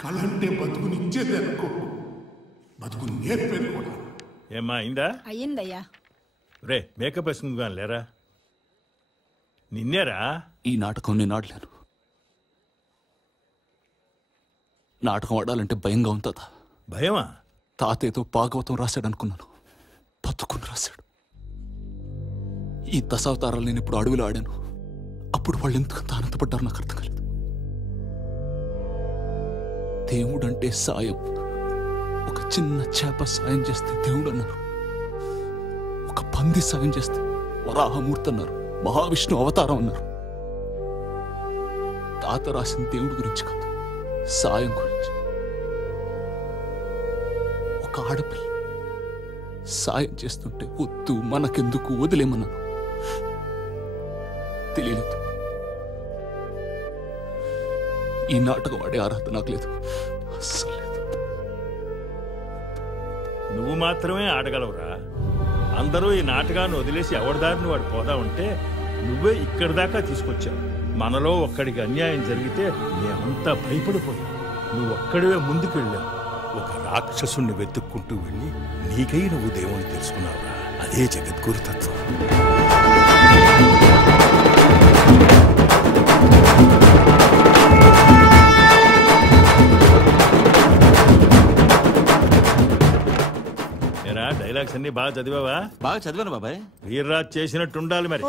కళంటే బతుకునిచ్చేది అనుకో, బతుకు నేర్పేది కూడా. ఏమ్మా అయిందా? అయ్యిందయ్యా. రే మేకప్ వేసుకుంది కానీ లేరా? నిన్నేరా? ఈ నాటకం నేను ఆడలేను. నాటకం ఆడాలంటే భయంగా ఉంటుందా? భయమా? తాతయ్యతో భాగవతం రాశాడు అనుకున్నాను, బతుకుని రాశాడు. ఈ దశావతారాలు నేను ఇప్పుడు అడవిలో ఆడాను. అప్పుడు వాళ్ళు ఎందుకంత ఆనందపడ్డారు నాకు అర్థం కాలేదు. దేవుడంటే సాయం. ఒక చిన్న చేప సాయం చేస్తే దేవుడు అన్నారు, ఒక పంది సాయం చేస్తే వరాహమూర్తి అన్నారు, మహావిష్ణు అవతారం అన్నారు. తాత రాసిన దేవుడి గురించి కాదు, సాయం గురించి. ఒక ఆడపిల్ల సాయం చేస్తుంటే వద్దు, మనకెందుకు, వదిలేమన్నాను. తెలియలేదు. ఈ నాటకం ఆడే అర్హత నాకు లేదు, అస్సలు లేదు. నువ్వు మాత్రమే ఆడగలవురా. అందరూ ఈ నాటకాన్ని వదిలేసి ఎవరిదారిని వాడు పోదా ఉంటే నువ్వే ఇక్కడి దాకా తీసుకొచ్చావు. మనలో ఒక్కడికి అన్యాయం జరిగితే మేమంతా భయపడిపోయాం. నువ్వు ఒక్కడివే ముందుకెళ్ళావు. ఒక రాక్షసుణ్ణి వెతుక్కుంటూ వెళ్ళి నీకై నువ్వు దేవుణ్ణి తెలుసుకున్నావురా. అదే జగద్గురు తత్వం. డైలాగ్స్ అన్ని బాగా చదివావా? బాగా చదివాను బాబాయ్. వీర్రాజ్ చేసినట్టు ఉండాలి మరి.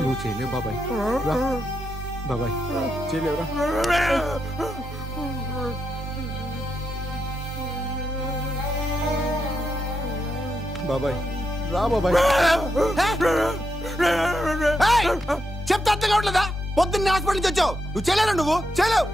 నువ్వు చేయలేవు బాబాయ్. బాబాయ్ చేయలేవురా. బాబాయ్ రా బాబాయ్. చెప్తా అర్థం కావట్లేదా? పొద్దున్నే హాస్పిటల్ నుంచి వచ్చావు, నువ్వు చేయలేరా? నువ్వు చేయలేవు.